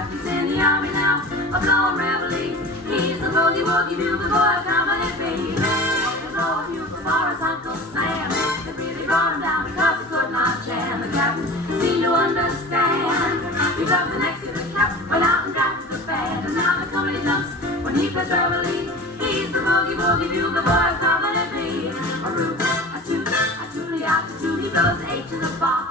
captain's in the army now, a blowing reveille. He's the boogie woogie bugle boy, complementary. They blow a bugle for his Uncle Sam. They really brought him down because he could not jam. The captain seemed to understand. He jumped the next to the cap, went out and got the band. And now the company jumps when he plays reveille. He's the boogie woogie bugle boy, complementary. A root, a toot, a tooty, a toot. He blows the H in the bar.